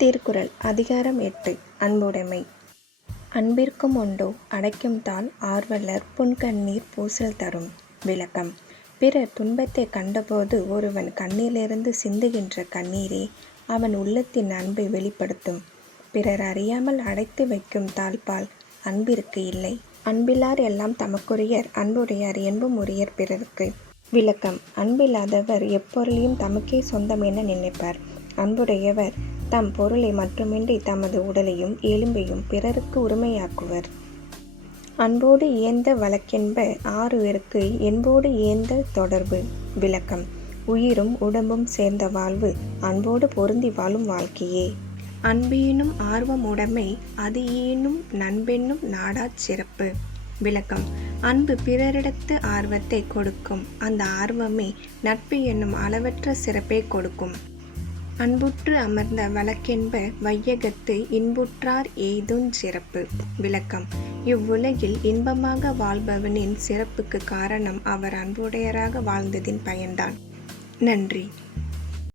திருக்குறள் அதிகாரம் 8 அன்புடைமை. அன்பிற்கும் உண்டோ அடைக்கும் தாழ் ஆர்வலர் புன்கண்ணீர் பூசல் தரும். விளக்கம். பிறர் துன்பத்தை கண்டபோது ஒருவன் கண்ணிலிருந்து சிந்துகின்ற கண்ணீரே அவன் உள்ளத்தின் அன்பை வெளிப்படுத்தும். பிறர் அறியாமல் அடைத்து வைக்கும் தாழ்பால் அன்பிற்கு இல்லை. அன்பிலார் எல்லாம் தமக்குரியர் அன்புடையார் என்பும் உரியர் பிறர்க்கு. விளக்கம். அன்பில்லாதவர் எப்பொருளையும் தமக்கே சொந்தம் என நினைப்பார். அன்புடையவர் தம் பொருளை மட்டுமின்றி தமது உடலையும் எலும்பையும் பிறருக்கு உரிமையாக்குவர். அன்போடு இயந்த வழக்கென்ப ஆறுயிருக்கு என்போடு இயந்த தொடர்பு. விளக்கம். உயிரும் உடம்பும் சேர்ந்த வாழ்வு அன்போடு பொருந்தி வாழும் வாழ்க்கையே. அன்பு எனும் ஆர்வம் உடைமை அது ஈனும் நண்பென்னும் நாடாச் சிறப்பு. விளக்கம். அன்பு பிறரிடத்து ஆர்வத்தை கொடுக்கும். அந்த ஆர்வமே நட்பு என்னும் அளவற்ற சிறப்பை கொடுக்கும். அன்புற்று அமர்ந்த வழக்கென்ப வையகத்து இன்புற்றார் எய்துஞ் சிறப்பு. விளக்கம். இவ்வுலகில் இன்பமாக வாழ்பவனின் சிறப்புக்கு காரணம் அவர் அன்புடையராக வாழ்ந்ததின் பயன்தான். நன்றி.